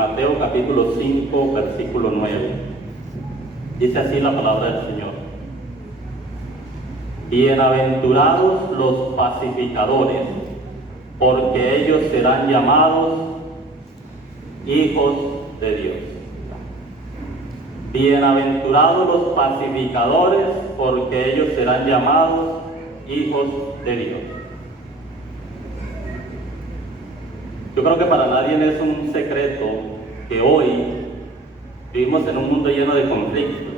Mateo capítulo 5, versículo 9. Dice así la palabra del Señor. Bienaventurados los pacificadores, porque ellos serán llamados hijos de Dios. Bienaventurados los pacificadores, porque ellos serán llamados hijos de Dios. Yo creo que para nadie es un secreto que hoy vivimos en un mundo lleno de conflictos.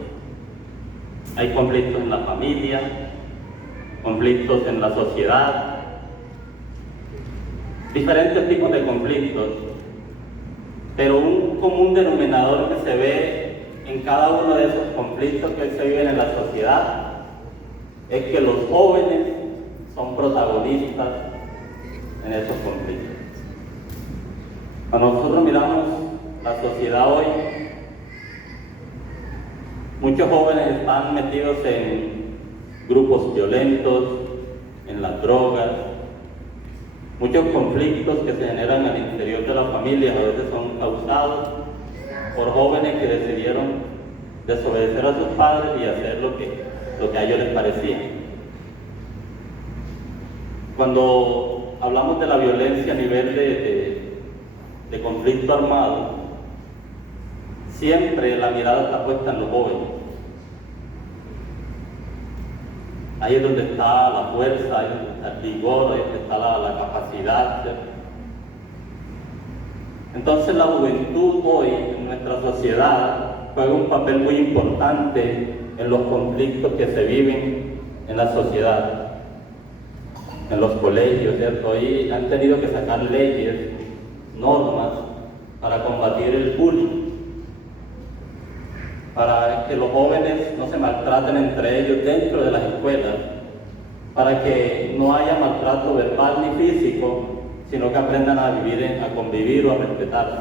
Hay conflictos en la familia, conflictos en la sociedad, diferentes tipos de conflictos, pero un común denominador que se ve en cada uno de esos conflictos que hoy se viven en la sociedad es que los jóvenes son protagonistas en esos conflictos. Cuando nosotros miramos la sociedad hoy, muchos jóvenes están metidos en grupos violentos, en las drogas. Muchos conflictos que se generan al interior de las familias a veces son causados por jóvenes que decidieron desobedecer a sus padres y hacer lo que a ellos les parecía. Cuando hablamos de la violencia a nivel de conflicto armado, siempre la mirada está puesta en los jóvenes. Ahí es donde está la fuerza, ahí es donde está el vigor, ahí es donde está la capacidad. Entonces la juventud hoy en nuestra sociedad juega un papel muy importante en los conflictos que se viven en la sociedad, en los colegios, ¿cierto? Hoy han tenido que sacar leyes, normas para combatir el bullying, para que los jóvenes no se maltraten entre ellos dentro de las escuelas, para que no haya maltrato verbal ni físico, sino que aprendan a vivir, a convivir o a respetarse.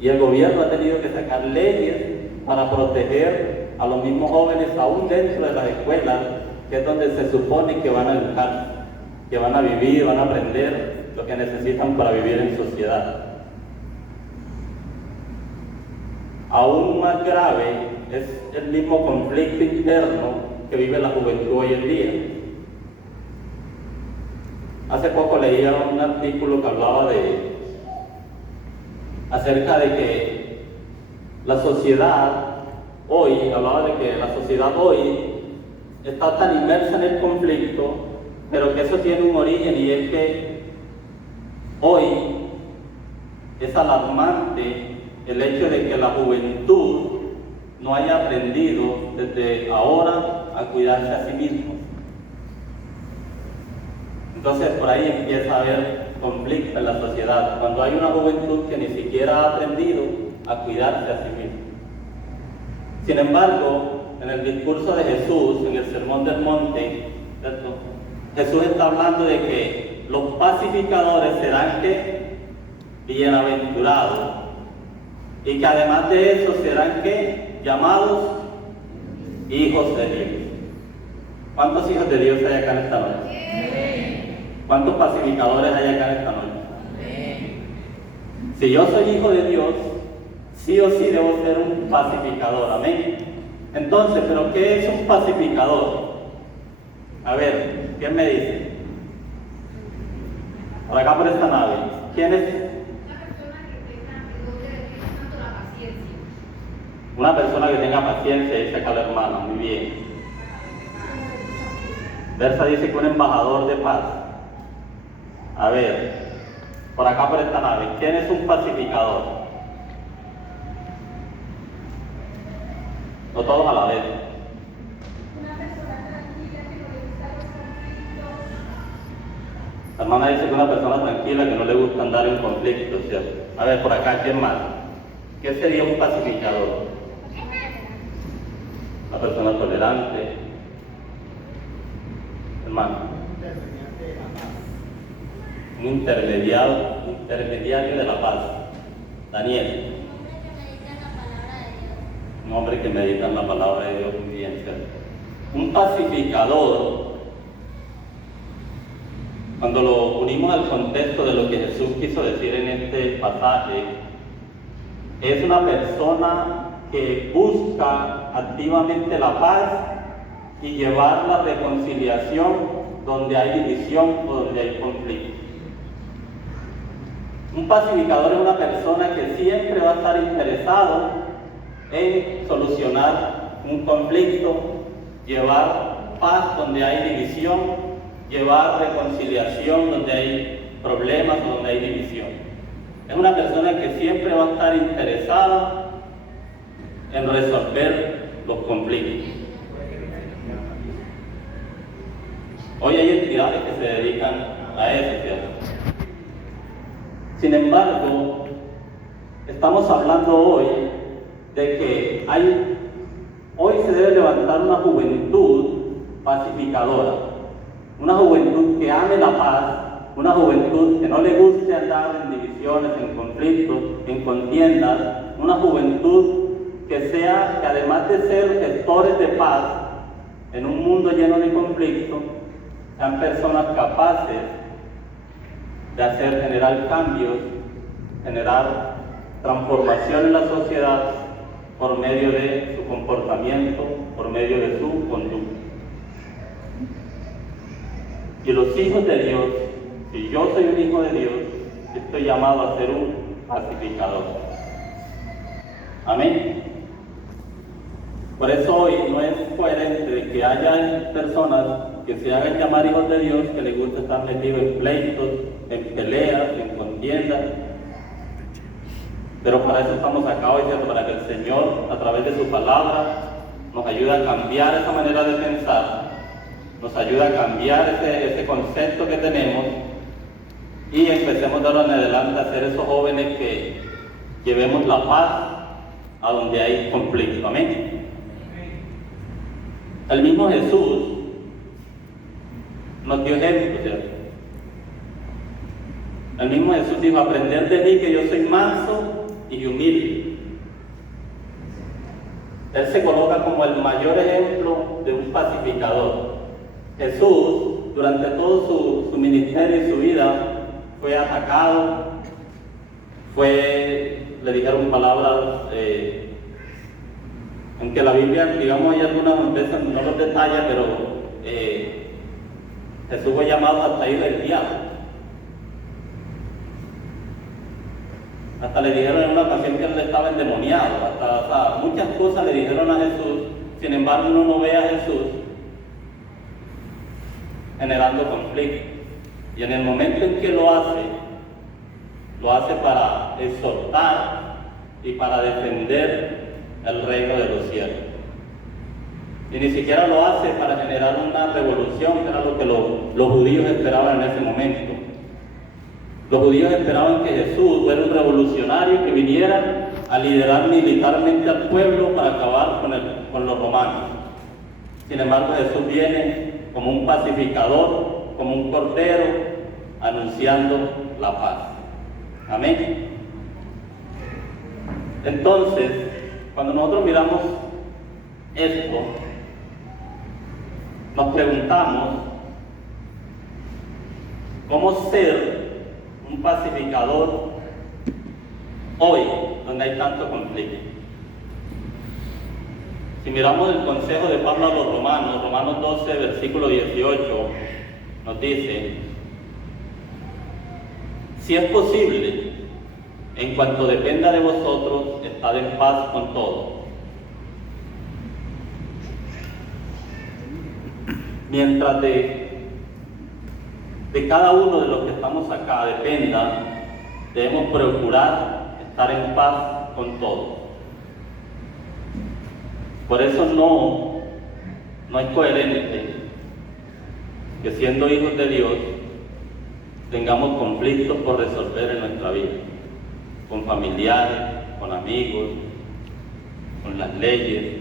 Y el gobierno ha tenido que sacar leyes para proteger a los mismos jóvenes aún dentro de las escuelas, que es donde se supone que van a educarse, que van a vivir, van a aprender lo que necesitan para vivir en sociedad. Aún más grave es el mismo conflicto interno que vive la juventud hoy en día. Hace poco leía un artículo que hablaba acerca de que la sociedad hoy está tan inmersa en el conflicto, pero que eso tiene un origen, y es que hoy es alarmante el hecho de que la juventud no haya aprendido desde ahora a cuidarse a sí mismo. Entonces por ahí empieza a haber conflicto en la sociedad, cuando hay una juventud que ni siquiera ha aprendido a cuidarse a sí mismo. Sin embargo, en el discurso de Jesús, en el Sermón del Monte, ¿cierto?, Jesús está hablando de que los pacificadores serán ¿qué? Bienaventurados, y que además de eso serán ¿qué? Llamados hijos de Dios. ¿Cuántos hijos de Dios hay acá en esta noche? ¿Cuántos pacificadores hay acá en esta noche? Si yo soy hijo de Dios, sí o sí debo ser un pacificador, amén. Entonces, ¿pero qué es un pacificador? A ver, ¿quién me dice? Por acá por esta nave, ¿quién es? Una persona que tenga paciencia, dice acá la hermana, muy bien. Versa dice que un embajador de paz. A ver, por acá por esta nave, ¿quién es un pacificador? No todos a la vez. Una persona tranquila que no le gustan los conflictos. La hermana dice que una persona tranquila que no le gusta andar en conflictos, ¿cierto? A ver, por acá, ¿quién más? ¿Qué sería un pacificador? Una persona tolerante. Hermano. Un intermediario de la paz. Daniel. Un hombre que medita en la palabra de Dios, muy bien, ¿cierto? Un pacificador, cuando lo unimos al contexto de lo que Jesús quiso decir en este pasaje, es una persona que busca activamente la paz y llevar la reconciliación donde hay división o donde hay conflicto. Un pacificador es una persona que siempre va a estar interesado en solucionar un conflicto, llevar paz donde hay división, llevar reconciliación donde hay problemas o donde hay división. Es una persona que siempre va a estar interesada en resolver los conflictos. Hoy hay entidades que se dedican a eso, ¿cierto? Sin embargo, estamos hablando hoy de que hoy se debe levantar una juventud pacificadora, una juventud que ame la paz, una juventud que no le guste andar en divisiones, en conflictos, en contiendas, una juventud que además de ser gestores de paz en un mundo lleno de conflictos, sean personas capaces de generar cambios, generar transformación en la sociedad por medio de su comportamiento, por medio de su conducta. Y los hijos de Dios, si yo soy un hijo de Dios, estoy llamado a ser un pacificador. Amén. Por eso hoy no es coherente de que haya personas que se hagan llamar hijos de Dios, que les gusta estar metidos en pleitos, en peleas, en contiendas. Pero para eso estamos acá hoy, ¿cierto? Para que el Señor, a través de su palabra, nos ayude a cambiar esa manera de pensar, nos ayude a cambiar ese concepto que tenemos y empecemos de ahora en adelante a ser esos jóvenes que llevemos la paz a donde hay conflicto. Amén. El mismo Jesús nos dio ejemplo, ¿cierto? El mismo Jesús dijo: aprended de mí que yo soy manso y humilde. Él se coloca como el mayor ejemplo de un pacificador. Jesús, durante todo su ministerio y su vida, fue atacado, le dijeron palabras, aunque la Biblia, digamos, hay algunas veces no los detalla, pero Jesús fue llamado hasta ir del diablo. Hasta le dijeron en una ocasión que él estaba endemoniado, muchas cosas le dijeron a Jesús. Sin embargo, uno no ve a Jesús generando conflicto. Y en el momento en que lo hace para exhortar y para defender el reino de los cielos. Y ni siquiera lo hace para generar una revolución, que era lo que los judíos esperaban en ese momento. Los judíos esperaban que Jesús fuera un revolucionario que viniera a liderar militarmente al pueblo para acabar con los romanos. Sin embargo, Jesús viene como un pacificador, como un cordero, anunciando la paz. Amén. Entonces, cuando nosotros miramos esto, nos preguntamos cómo ser un pacificador hoy, donde hay tanto conflicto. Si miramos el consejo de Pablo a los Romanos, Romanos 12, versículo 18, nos dice: si es posible, en cuanto dependa de vosotros, estad en paz con todos. Mientras de cada uno de los que estamos acá dependa, debemos procurar estar en paz con todos. Por eso no es coherente que, siendo hijos de Dios, tengamos conflictos por resolver en nuestra vida, con familiares, con amigos, con las leyes.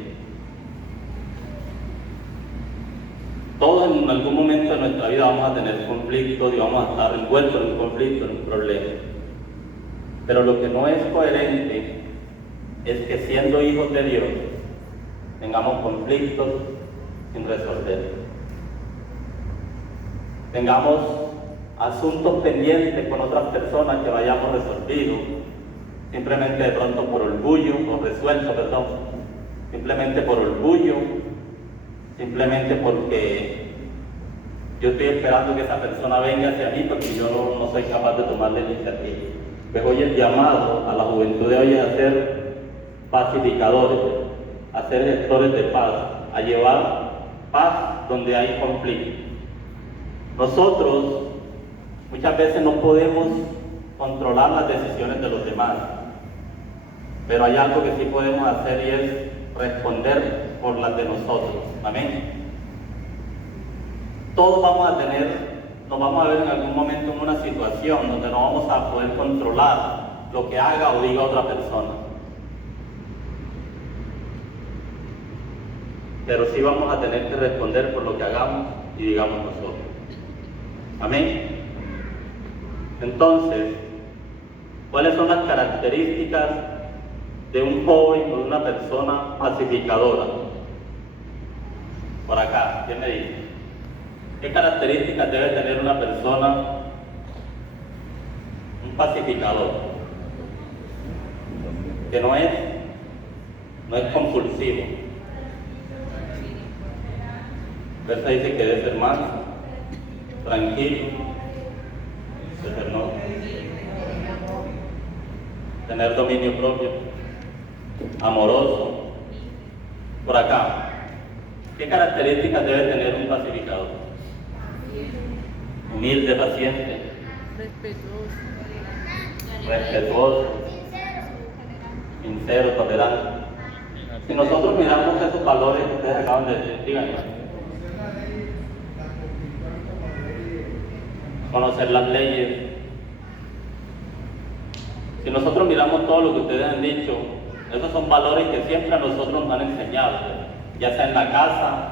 Todos en algún momento de nuestra vida vamos a tener conflictos y vamos a estar envueltos en un conflicto, en un problema. Pero lo que no es coherente es que, siendo hijos de Dios, tengamos conflictos sin resolver. Tengamos asuntos pendientes con otras personas que vayamos resolvidos simplemente de pronto por orgullo, o resuelto, perdón, simplemente por orgullo, simplemente porque yo estoy esperando que esa persona venga hacia mí porque yo no soy capaz de tomarle la iniciativa. Pues hoy el llamado a la juventud de hoy es a ser pacificadores, a ser gestores de paz, a llevar paz donde hay conflicto. Nosotros muchas veces no podemos controlar las decisiones de los demás, pero hay algo que sí podemos hacer y es responder por las de nosotros. Amén. Todos nos vamos a ver en algún momento en una situación donde no vamos a poder controlar lo que haga o diga otra persona. Pero sí vamos a tener que responder por lo que hagamos y digamos nosotros. Amén. Entonces, ¿cuáles son las características de un joven o de una persona pacificadora? Por acá, ¿quién me dice? ¿Qué características debe tener una persona, un pacificador? Que no es compulsivo. Versa dice que debe ser manso, tranquilo, tener dominio propio, amoroso. Por acá, ¿qué características debe tener un pacificador? Humilde, paciente, respetuoso, sincero, tolerante. Si nosotros miramos esos valores que ustedes acaban de decir, díganme. Conocer las leyes. Si nosotros miramos todo lo que ustedes han dicho, esos son valores que siempre a nosotros nos han enseñado, ya sea en la casa,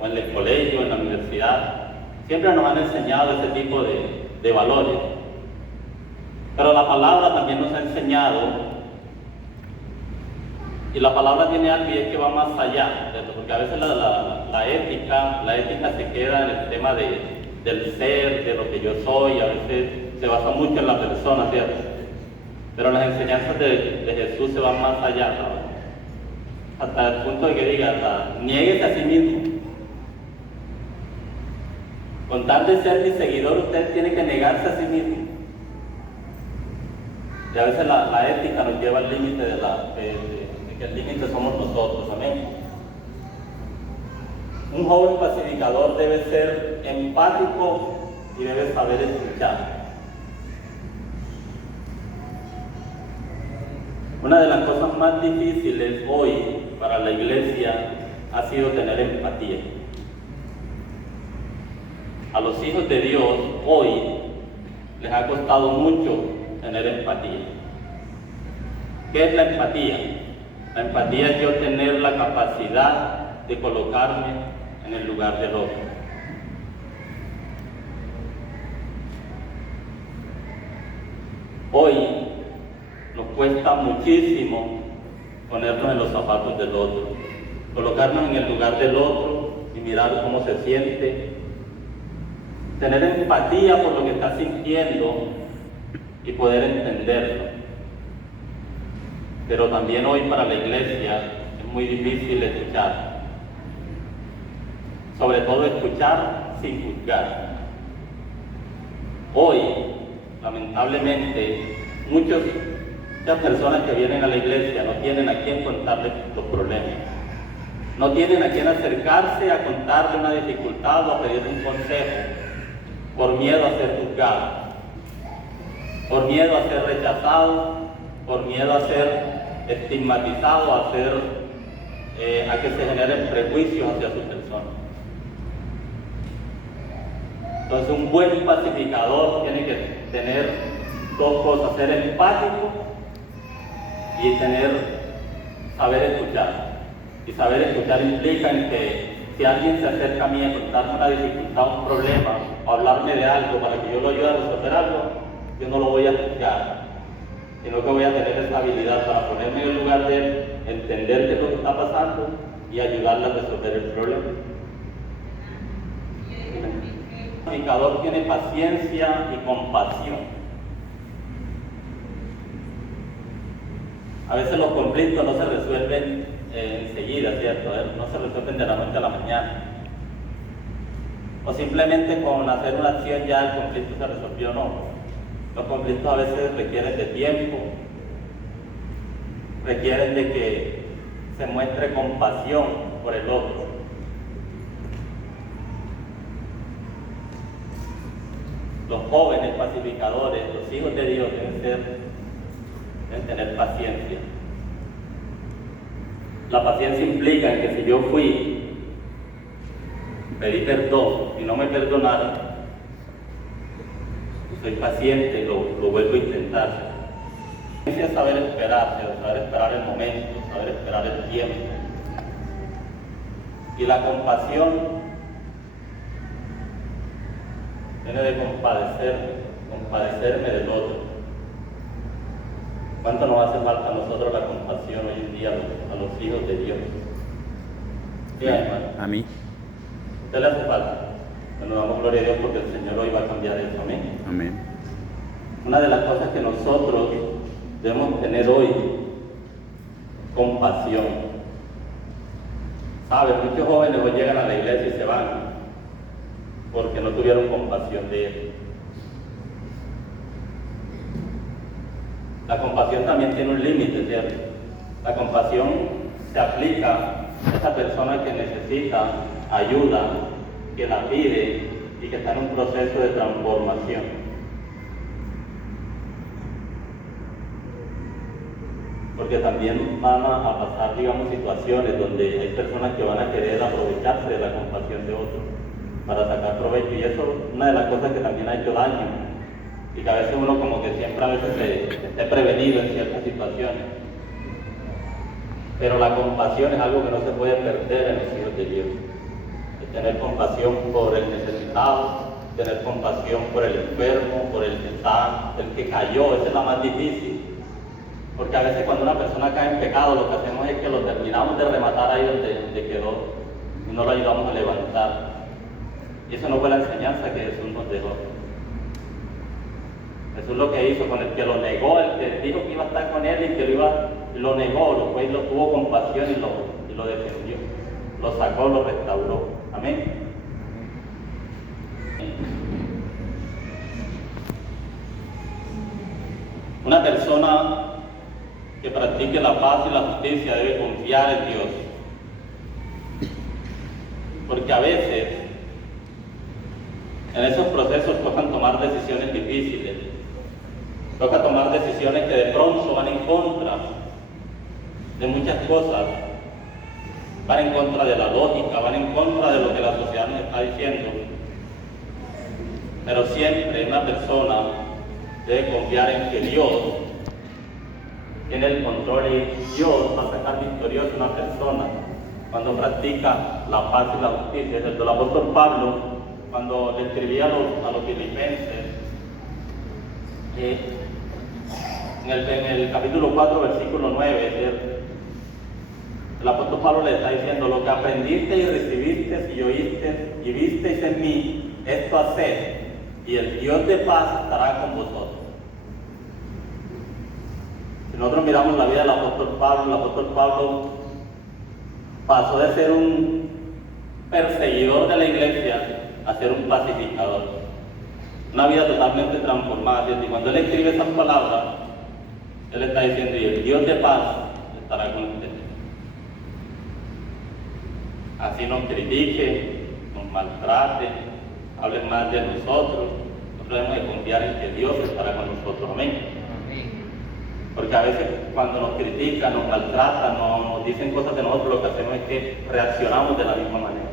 o en el colegio, en la universidad. Siempre nos han enseñado ese tipo de valores. Pero la palabra también nos ha enseñado, y la palabra tiene algo y es que va más allá, ¿cierto? Porque a veces la ética se queda en el tema del ser, de lo que yo soy, a veces se basa mucho en la persona, ¿cierto? Pero las enseñanzas de Jesús se van más allá, ¿no? Hasta el punto de que diga, niéguese a sí mismo. Con tal de ser mi seguidor, usted tiene que negarse a sí mismo. Y a veces la ética nos lleva al límite de que el límite somos nosotros, amén. Un joven pacificador debe ser empático y debe saber escuchar. Una de las cosas más difíciles hoy para la iglesia ha sido tener empatía. A los hijos de Dios hoy les ha costado mucho tener empatía. ¿Qué es la empatía? La empatía es yo tener la capacidad de colocarme en el lugar del otro. Hoy nos cuesta muchísimo ponernos en los zapatos del otro, colocarnos en el lugar del otro y mirar cómo se siente, tener empatía por lo que está sintiendo y poder entenderlo. Pero también hoy para la iglesia es muy difícil escuchar, sobre todo escuchar sin juzgar. Hoy, lamentablemente, muchas personas que vienen a la iglesia no tienen a quién contarles los problemas, no tienen a quién acercarse a contarle una dificultad o a pedirle un consejo, por miedo a ser juzgado, por miedo a ser rechazado, por miedo a ser estigmatizado, a que se generen prejuicios hacia su persona. Entonces un buen pacificador tiene que tener dos cosas: ser empático y saber escuchar. Y saber escuchar implica en que si alguien se acerca a mí a contarme una dificultad, un problema, o hablarme de algo para que yo lo ayude a resolver algo, yo no lo voy a juzgar, sino que voy a tener esa habilidad para ponerme en el lugar de él, entender qué es lo que está pasando y ayudarle a resolver el problema. El pacificador tiene paciencia y compasión. A veces los conflictos no se resuelven enseguida, ¿cierto? No se resuelven de la noche a la mañana. O simplemente con hacer una acción ya el conflicto se resolvió, no. Los conflictos a veces requieren de tiempo, requieren de que se muestre compasión por el otro. Los jóvenes pacificadores, los hijos de Dios deben tener paciencia. La paciencia implica que si yo pedí perdón y no me perdonaron, soy paciente y lo vuelvo a intentar. Es saber esperar el momento, saber esperar el tiempo. Y la compasión viene de compadecerme del otro. ¿Cuánto nos hace falta a nosotros la compasión hoy en día a los hijos de Dios? Bien, hermano. A mí. ¿Usted le hace falta? Bueno, damos gloria a Dios porque el Señor hoy va a cambiar eso. Amén. Amén. Una de las cosas que nosotros debemos tener hoy, compasión. ¿Sabe? Muchos jóvenes hoy llegan a la iglesia y se van porque no tuvieron compasión de él. La compasión también tiene un límite, ¿cierto? La compasión se aplica a esa persona que necesita ayuda, que la pide y que está en un proceso de transformación. Porque también van a pasar, digamos, situaciones donde hay personas que van a querer aprovecharse de la compasión de otros para sacar provecho, y eso es una de las cosas que también ha hecho daño, y que a veces uno como que siempre a veces esté prevenido en ciertas situaciones. Pero la compasión es algo que no se puede perder en los hijos de Dios. Es tener compasión por el necesitado, tener compasión por el enfermo, por el que cayó. Esa es la más difícil. Porque a veces cuando una persona cae en pecado, lo que hacemos es que lo terminamos de rematar ahí donde quedó y no lo ayudamos a levantar. Y eso no fue la enseñanza que Jesús nos dejó. Jesús lo que hizo con el que lo negó, el que dijo que iba a estar con él y que lo negó, lo tuvo compasión y lo defendió, lo sacó, lo restauró. Amén. Una persona que practique la paz y la justicia debe confiar en Dios, porque a veces en esos procesos tocan tomar decisiones difíciles, toca tomar decisiones que de pronto van en contra de muchas cosas, van en contra de la lógica, van en contra de lo que la sociedad nos está diciendo, pero siempre una persona debe confiar en que Dios tiene el control y Dios va a sacar victoriosa a una persona cuando practica la paz y la justicia. El apóstol Pablo, cuando le escribía a los filipenses, en el capítulo 4, versículo 9, el apóstol Pablo le está diciendo: lo que aprendiste y recibiste y oíste y visteis en mí, esto haced, y el Dios de paz estará con vosotros. Si nosotros miramos la vida del apóstol Pablo pasó de ser un perseguidor de la iglesia a ser un pacificador. Una vida totalmente transformada. Y cuando él escribe esas palabras, él está diciendo: y el Dios de paz estará con ustedes. Así nos critiquen, nos maltraten, hablen mal de nosotros debemos de confiar en que Dios estará con nosotros. Amén. Porque a veces cuando nos critican, nos maltratan, nos dicen cosas de nosotros, lo que hacemos es que reaccionamos de la misma manera.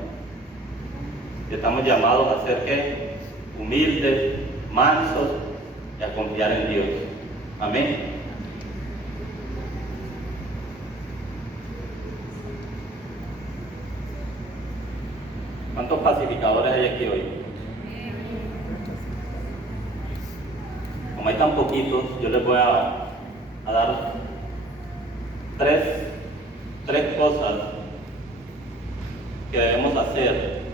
Estamos llamados a ser ¿qué? Humildes, mansos y a confiar en Dios. Amén. ¿Cuántos pacificadores hay aquí hoy? Como hay tan poquitos, yo les voy a dar tres cosas que debemos hacer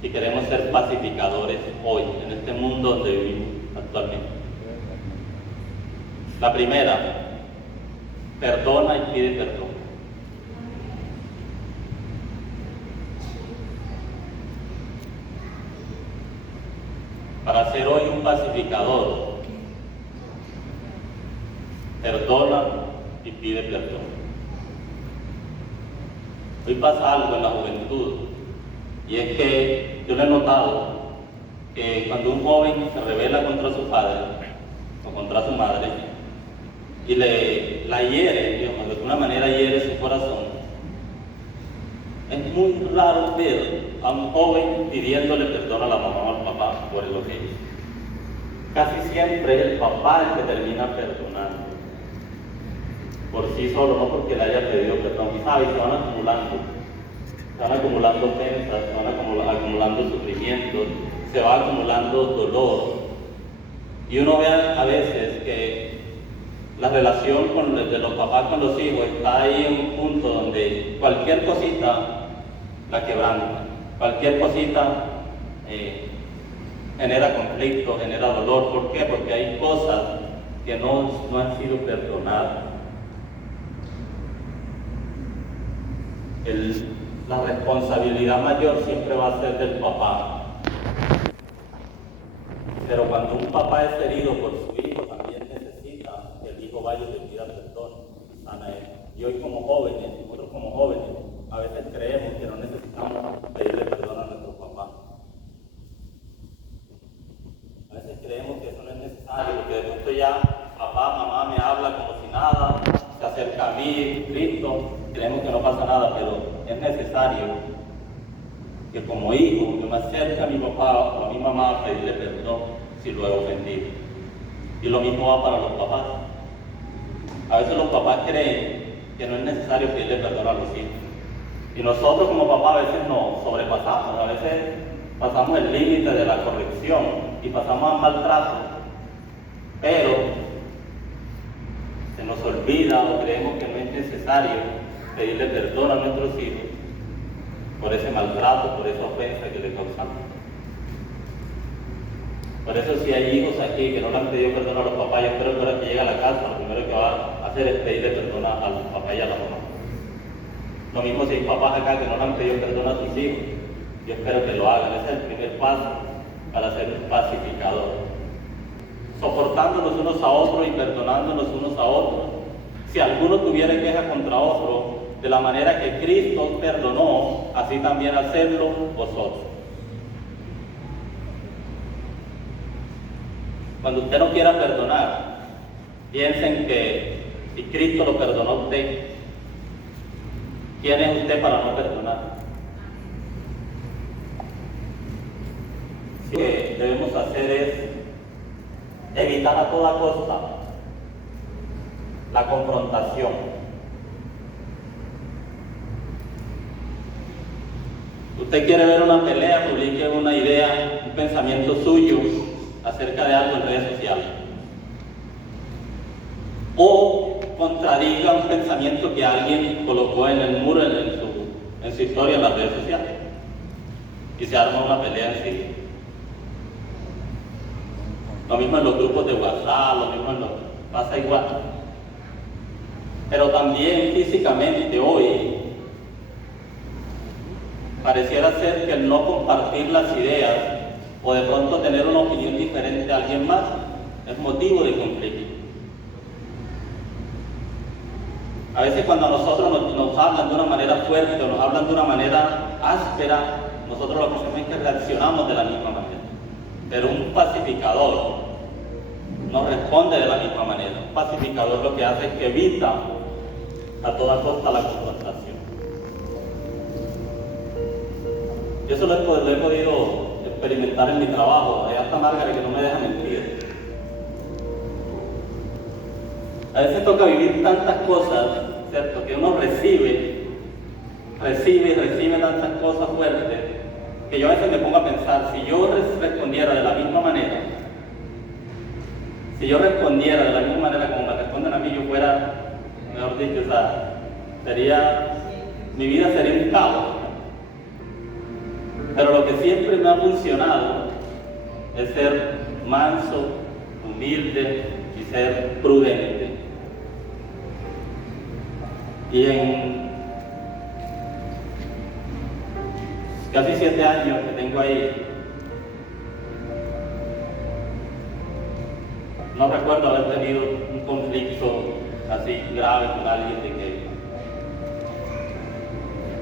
si queremos ser pacificadores hoy, en este mundo donde vivimos actualmente. La primera, perdona y pide perdón. Para ser hoy un pacificador, perdona y pide perdón. Hoy pasa algo en la juventud, y es que yo lo he notado, que cuando un joven se rebela contra su padre o contra su madre y la hiere, digamos, de alguna manera hiere su corazón, es muy raro ver a un joven pidiéndole perdón a la mamá o al papá por lo que hizo. Casi siempre es el papá el que termina perdonando por sí solo, no porque le haya pedido perdón. Y sabes, se van acumulando ofensas, se van acumulando sufrimientos, se va acumulando dolor. Y uno ve a veces que la relación de los papás con los hijos está ahí en un punto donde cualquier cosita la quebranta, cualquier cosita genera conflicto, genera dolor. ¿Por qué? Porque hay cosas que no han sido perdonadas. La responsabilidad mayor siempre va a ser del papá. Pero cuando un papá es herido por su hijo, también necesita que el hijo vaya y le pida perdón a él. Y hoy como jóvenes, nosotros como jóvenes, a veces creemos que no necesitamos pedirle perdón a nuestros papás. A veces creemos que eso no es necesario, porque de pronto ya papá, mamá me habla como si nada, se acerca a mí, Cristo, creemos que no pasa nada, pero es necesario que como hijo yo me acerque a mi papá o a mi mamá a pedirle perdón si lo he ofendido. Y lo mismo va para los papás. A veces los papás creen que no es necesario pedirle perdón a los hijos. Y nosotros como papás a veces nos sobrepasamos, a veces pasamos el límite de la corrección y pasamos al maltrato, pero se nos olvida o creemos que no es necesario pedirle perdón a nuestros hijos por ese maltrato, por esa ofensa que le causamos. Por eso si hay hijos aquí que no le han pedido perdón a los papás, yo espero que ahora que llegue a la casa, lo primero que va a hacer es pedirle perdón al papá y a la mamá. Lo mismo si hay papás acá que no le han pedido perdón a sus hijos, yo espero que lo hagan. Ese es el primer paso para ser un pacificador. Soportándonos unos a otros y perdonándonos unos a otros. Si alguno tuviera queja contra otro, de la manera que Cristo perdonó, así también hacerlo vosotros. Cuando usted no quiera perdonar, piensen que si Cristo lo perdonó a usted, ¿quién es usted para no perdonar? Lo que debemos hacer es evitar a toda costa la confrontación. Usted quiere ver una pelea, publique una idea, un pensamiento suyo acerca de algo en redes sociales. O contradiga un pensamiento que alguien colocó en el muro, en su historia en las redes sociales. Y se arma una pelea en sí. Lo mismo en los grupos de WhatsApp, lo mismo pasa igual. Pero también físicamente hoy pareciera ser que el no compartir las ideas o de pronto tener una opinión diferente a alguien más es motivo de conflicto. A veces cuando a nosotros nos hablan de una manera fuerte o nos hablan de una manera áspera, nosotros lo que hacemos es que reaccionamos de la misma manera. Pero un pacificador no responde de la misma manera. Un pacificador lo que hace es que evita a toda costa la confrontación. Yo eso lo he podido experimentar en mi trabajo. Hay hasta Margaret que no me deja mentir. A veces toca vivir tantas cosas, ¿cierto? Que uno recibe tantas cosas fuertes, que yo a veces me pongo a pensar, si yo respondiera de la misma manera, como me responden a mí, yo fuera, mejor dicho, o sea, mi vida sería un caos. Pero lo que siempre me ha funcionado es ser manso, humilde y ser prudente. Y en casi 7 años que tengo ahí, no recuerdo haber tenido un conflicto así grave con alguien de que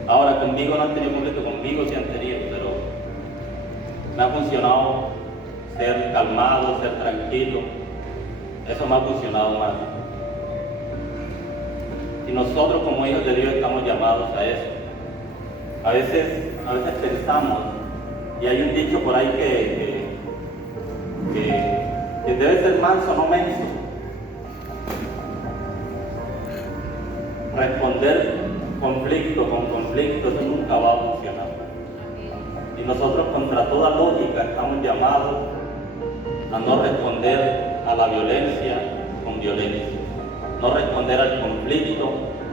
ahora conmigo no han tenido conflicto, conmigo sí han tenido, pero me ha funcionado ser calmado, ser tranquilo. Eso me ha funcionado más. Y nosotros como hijos de Dios estamos llamados a eso. A veces pensamos, y hay un dicho por ahí que debe ser manso, no menso. Responder conflicto con conflicto, eso nunca va a funcionar. Y nosotros contra toda lógica estamos llamados a no responder a la violencia con violencia, no responder al conflicto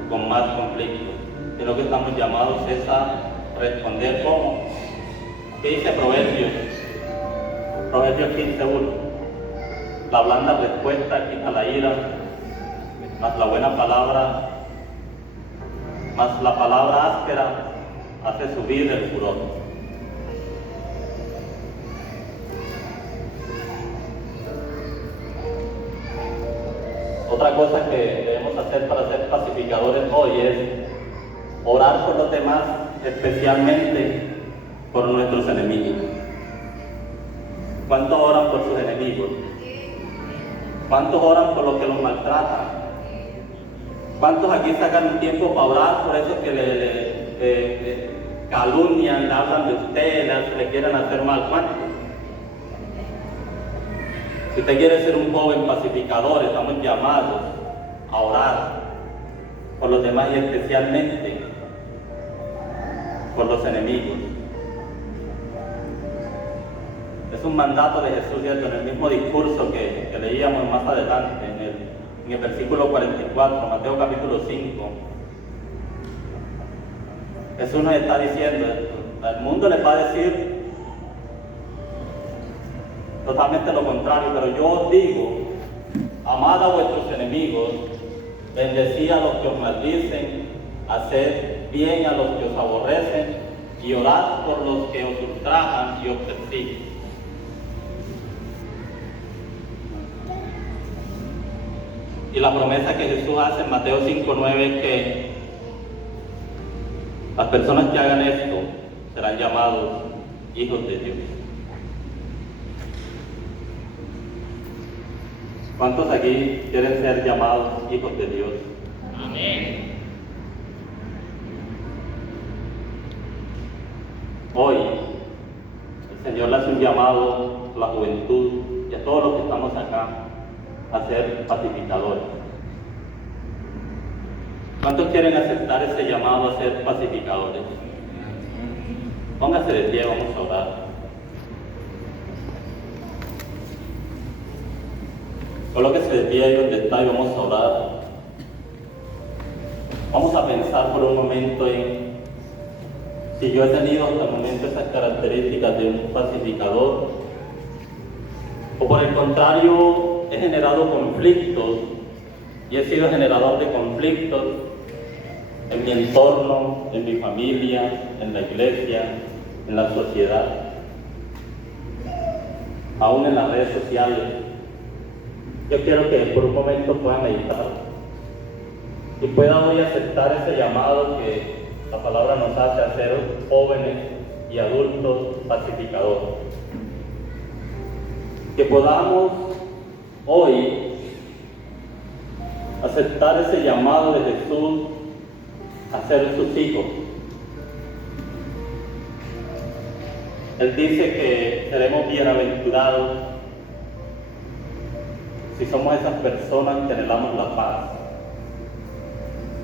con más conflicto, sino que estamos llamados es a responder como, ¿qué dice Proverbios 15:1? La blanda respuesta quita la ira, más la buena palabra, más la palabra áspera hace subir el furor. Otra cosa que debemos hacer para ser pacificadores hoy es orar por los demás, especialmente por nuestros enemigos. ¿Cuántos oran por sus enemigos? ¿Cuántos oran por los que los maltratan? ¿Cuántos aquí sacan un tiempo para orar por esos que le calumnian, le hablan de ustedes, le quieren hacer mal? ¿Cuántos? Si usted quiere ser un joven pacificador, estamos llamados a orar por los demás y especialmente por los enemigos. Es un mandato de Jesús, ¿cierto? En el mismo discurso que leíamos más adelante, en el versículo 44, Mateo capítulo 5. Jesús nos está diciendo, al mundo les va a decir totalmente lo contrario, pero yo os digo, amad a vuestros enemigos, bendecid a los que os maldicen, haced bien a los que os aborrecen y orad por los que os ultrajan y os persiguen. Y la promesa que Jesús hace en Mateo 5:9 es que las personas que hagan esto serán llamados hijos de Dios. ¿Cuántos aquí quieren ser llamados hijos de Dios? Amén. Hoy, el Señor le hace un llamado a la juventud y a todos los que estamos acá a ser pacificadores. ¿Cuántos quieren aceptar ese llamado a ser pacificadores? Póngase de pie, vamos a orar. Colóquese de pie ahí donde está y vamos a orar. Vamos a pensar por un momento en si yo he tenido hasta el momento esas características de un pacificador, o por el contrario, he generado conflictos y he sido generador de conflictos en mi entorno, en mi familia, en la iglesia, en la sociedad, aún en las redes sociales. Yo quiero que por un momento pueda meditar y pueda hoy aceptar ese llamado que la palabra nos hace a ser jóvenes y adultos pacificadores. Que podamos hoy aceptar ese llamado de Jesús a ser sus hijos. Él dice que seremos bienaventurados si somos esas personas que anhelamos la paz,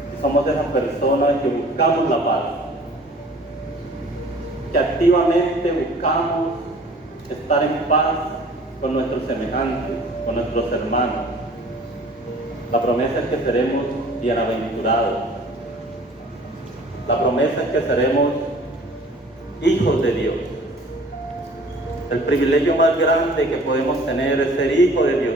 si somos esas personas que buscamos la paz, que activamente buscamos estar en paz con nuestros semejantes, con nuestros hermanos. La promesa es que seremos bienaventurados. La promesa es que seremos hijos de Dios. El privilegio más grande que podemos tener es ser hijos de Dios.